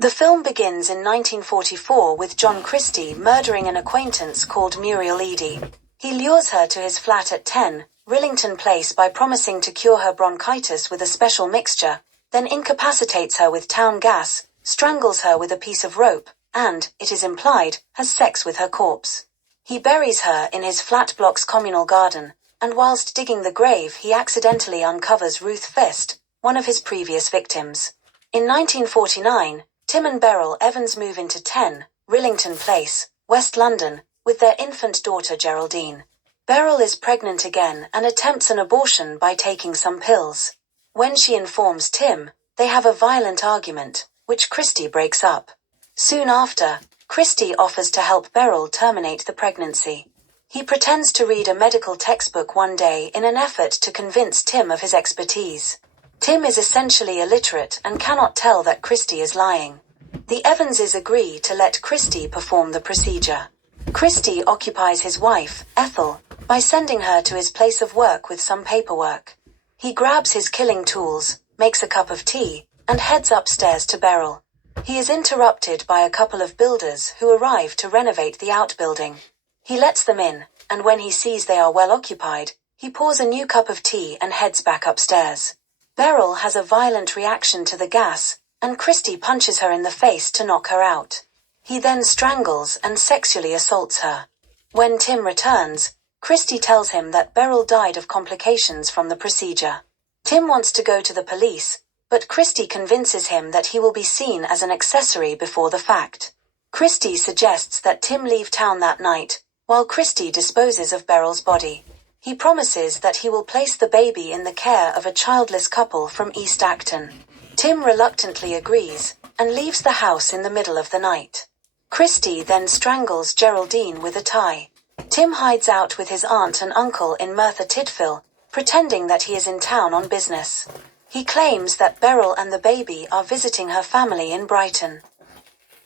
The film begins in 1944 with John Christie murdering an acquaintance called Muriel Eady. He lures her to his flat at 10, Rillington Place by promising to cure her bronchitis with a special mixture, then incapacitates her with town gas, strangles her with a piece of rope, and, it is implied, has sex with her corpse. He buries her in his flat block's communal garden, and whilst digging the grave he accidentally uncovers Ruth Fist, one of his previous victims. In 1949, Tim and Beryl Evans move into 10, Rillington Place, West London, with their infant daughter Geraldine. Beryl is pregnant again and attempts an abortion by taking some pills. When she informs Tim, they have a violent argument, which Christie breaks up. Soon after, Christie offers to help Beryl terminate the pregnancy. He pretends to read a medical textbook one day in an effort to convince Tim of his expertise. Tim is essentially illiterate and cannot tell that Christie is lying. The Evanses agree to let Christie perform the procedure. Christie occupies his wife, Ethel, by sending her to his place of work with some paperwork. He grabs his killing tools, makes a cup of tea, and heads upstairs to Beryl. He is interrupted by a couple of builders who arrive to renovate the outbuilding. He lets them in, and when he sees they are well occupied, he pours a new cup of tea and heads back upstairs. Beryl has a violent reaction to the gas, and Christie punches her in the face to knock her out. He then strangles and sexually assaults her. When Tim returns, Christie tells him that Beryl died of complications from the procedure. Tim wants to go to the police, but Christie convinces him that he will be seen as an accessory before the fact. Christie suggests that Tim leave town that night, while Christie disposes of Beryl's body. He promises that he will place the baby in the care of a childless couple from East Acton. Tim reluctantly agrees, and leaves the house in the middle of the night. Christie then strangles Geraldine with a tie. Tim hides out with his aunt and uncle in Merthyr Tydfil, pretending that he is in town on business. He claims that Beryl and the baby are visiting her family in Brighton.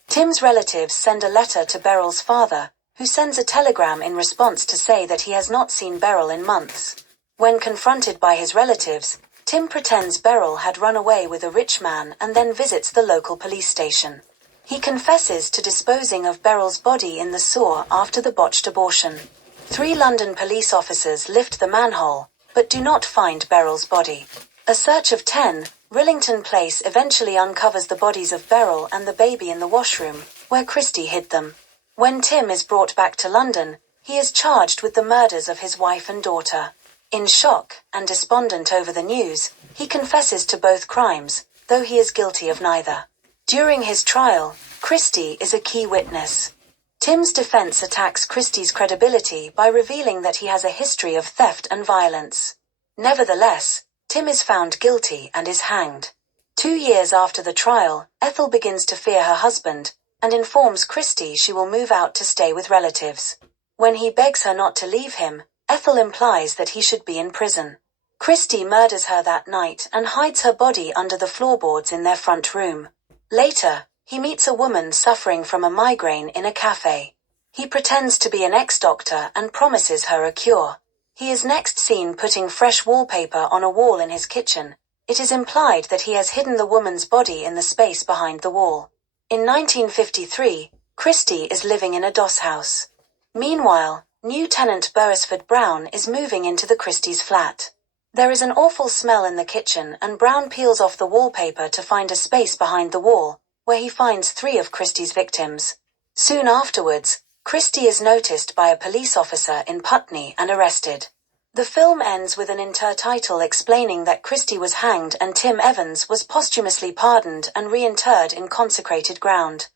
Tim's relatives send a letter to Beryl's father, who sends a telegram in response to say that he has not seen Beryl in months. When confronted by his relatives, Tim pretends Beryl had run away with a rich man and then visits the local police station. He confesses to disposing of Beryl's body in the sewer after the botched abortion. 3 London police officers lift the manhole, but do not find Beryl's body. A search of 10, Rillington Place eventually uncovers the bodies of Beryl and the baby in the washroom, where Christie hid them. When Tim is brought back to London, he is charged with the murders of his wife and daughter. In shock and despondent over the news, he confesses to both crimes, though he is guilty of neither. During his trial, Christie is a key witness. Tim's defense attacks Christie's credibility by revealing that he has a history of theft and violence. Nevertheless, Tim is found guilty and is hanged. 2 years after the trial, Ethel begins to fear her husband, and informs Christie she will move out to stay with relatives. When he begs her not to leave him, Ethel implies that he should be in prison. Christie murders her that night and hides her body under the floorboards in their front room. Later, he meets a woman suffering from a migraine in a cafe. He pretends to be an ex-doctor and promises her a cure. He is next seen putting fresh wallpaper on a wall in his kitchen. It is implied that he has hidden the woman's body in the space behind the wall. In 1953, Christie is living in a doss house. Meanwhile, new tenant Beresford Brown is moving into the Christie's flat. There is an awful smell in the kitchen and Brown peels off the wallpaper to find a space behind the wall, where he finds 3 of Christie's victims. Soon afterwards, Christie is noticed by a police officer in Putney and arrested. The film ends with an intertitle explaining that Christie was hanged and Tim Evans was posthumously pardoned and reinterred in consecrated ground.